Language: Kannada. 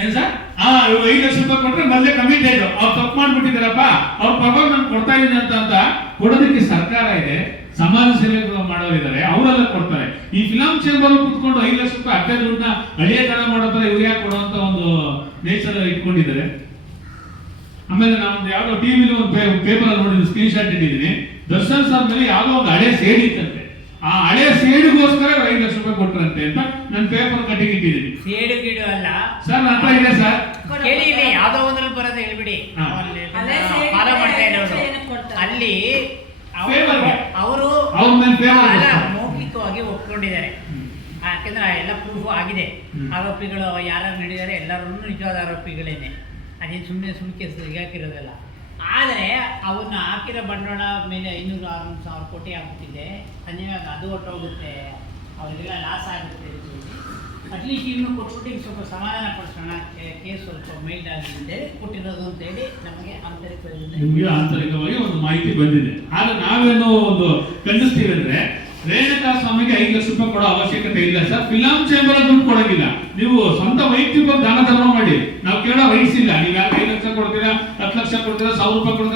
ಏನ್ ಸರ್? ಇವ್ರು 5 ಲಕ್ಷ ರೂಪಾಯಿ ಕೊಟ್ರೆ ಮೊದಲೇ ಕಮಿಟೆಡ್, ಅವ್ರು ತಪ್ಪು ಮಾಡ್ಬಿಟ್ಟಿದಾರಪ್ಪ, ಅವ್ರ ಪರವಾಗಿ ನಾನು ಕೊಡ್ತಾ ಇದ್ದೀನಿ ಅಂತ ಕೊಡೋದಕ್ಕೆ ಸರ್ಕಾರ ಇದೆ, ಸಮಾಜ ಸೇವೆ ಮಾಡೋರಿದ್ದಾರೆ, ಅವರೆಲ್ಲ ಕೊಡ್ತಾರೆ. ಈ ಫಿಲಂ ಚೇಂಬರ್ ಕುತ್ಕೊಂಡು 5 ಲಕ್ಷ ರೂಪಾಯಿ ಅಡ್ಡ ದುಡ್ಡನ್ನ ಹಳೆಯ ತರ ಮಾಡೋ ತರ ಇವ್ರು ಯಾಕೆ ಕೊಡುವಂತ ಒಂದು ನೇಚರ್ ಇಟ್ಕೊಂಡಿದ್ದಾರೆ. ಆಮೇಲೆ ನಾನು ಯಾವ್ದೋ ಟಿವಿಲಿ ಒಂದು ಪೇಪರ್ ಅಲ್ಲಿ ನೋಡಿದ್ದೀನಿ, ಸ್ಕ್ರೀನ್ ಶಾಟ್ ಇಟ್ಟಿದ್ದೀನಿ. ದರ್ಶನ್ ಸರ್ ಮೇಲೆ ಯಾವ್ದೋ ಒಂದು ಹಳೆ ಸೇಡ್ ಇತ್ತಂತೆ, ಆ ಹಳೆ ಸೇಡಿಗೋಸ್ಕರ 5 ಲಕ್ಷ ರೂಪಾಯಿ ಕೊಟ್ರಂತೆ ಅಂತ ನನ್ನ ಪೇಪರ್ ಕಟ್ಟಿಂಗ್ ಇಟ್ಟಿದ್ದೀನಿ. ಸೇಡು ಗಿಡು ಅಲ್ಲ ಸರ್, ನನ್ನ ಹತ್ರ ಇದೆ ಸರ್, ಕೇಳಿ ಇಲ್ಲಿ ಯಾವ್ದೋ ಒಂದ್ರಲ್ಲಿ ಬರೋದು ಹೇಳ್ಬಿಡಿ. ಫಾಲೋ ಮಾಡ್ತಾ ಇರೋರು ಅಲ್ಲಿ ಅವರು ಮೌಖಿಕವಾಗಿ ಒಪ್ಕೊಂಡಿದ್ದಾರೆ. ಯಾಕೆಂದ್ರೆ ಎಲ್ಲ ಪ್ರೂಫ್ ಆಗಿದೆ. ಆರೋಪಿಗಳು ಯಾರು ನಡೆದಿದ್ದಾರೆ ಎಲ್ಲರೂ ನಿಜವಾದ ಆರೋಪಿಗಳೇನೆ, ಅದೇನು ಸುಮ್ಮನೆ ಸಿಗಾಕಿರೋದಲ್ಲ. ಆದರೆ ಅವನ್ನ ಹಾಕಿರೋ ಬಂಡವಾಳ ಮೇಲೆ 500-600 ಕೋಟಿ ಆಗ್ಬಿಟ್ಟಿದೆ. ಸಂಜೆ ಅದು ಹೊಟ್ಟೋಗುತ್ತೆ, ಅವರಿಗೆಲ್ಲ ಲಾಸ್ ಆಗುತ್ತೆ. ಅಟ್ಲೀಸ್ಟ್ ಇನ್ನು ಕೊಟ್ಬಿಟ್ಟು ಈಗ ಸ್ವಲ್ಪ ಸಮಾಧಾನ ಪಡಿಸೋಣ, ಕೇಸ್ ಸ್ವಲ್ಪ ಮೈಲ್ಡ್ ಆಗಿದೆ ಕೊಟ್ಟಿರೋದು ಅಂತೇಳಿ ನಮಗೆ ಆಂತರಿಕವಾಗಿ ಒಂದು ಮಾಹಿತಿ ಬಂದಿದೆ. ಆದ್ರೆ ನಾವೇನು ಒಂದು ಖಂಡಿಸ್ತೀವಿ ಅಂದ್ರೆ, ರೇಣುಕಾ ಸ್ವಾಮಿಗೆ 5 ಲಕ್ಷ ರೂಪಾಯಿ ಕೊಡೋ ಅವಶ್ಯಕತೆ ಇಲ್ಲ ಸರ್. ಫಿಲಂ ಚೇಂಬರ್ ದುಡ್ಡು ಕೊಡೋದಿಲ್ಲ, ನೀವು ಸ್ವಂತ ವೈಯಕ್ತಿಕ ದಾನ ಧರ್ಮ ಮಾಡಿ, ನಾವು ಕೇಳೋ ವಯಸ್ಸಿಲ್ಲ. ನೀವು ಯಾಕೆ 5 ಲಕ್ಷ ಕೊಡ್ತೀರಾ, 10 ಲಕ್ಷ ಕೊಡ್ತೀರಾ, 1000 ರೂಪಾಯಿ ಕೊಡ್ತೀರಾ,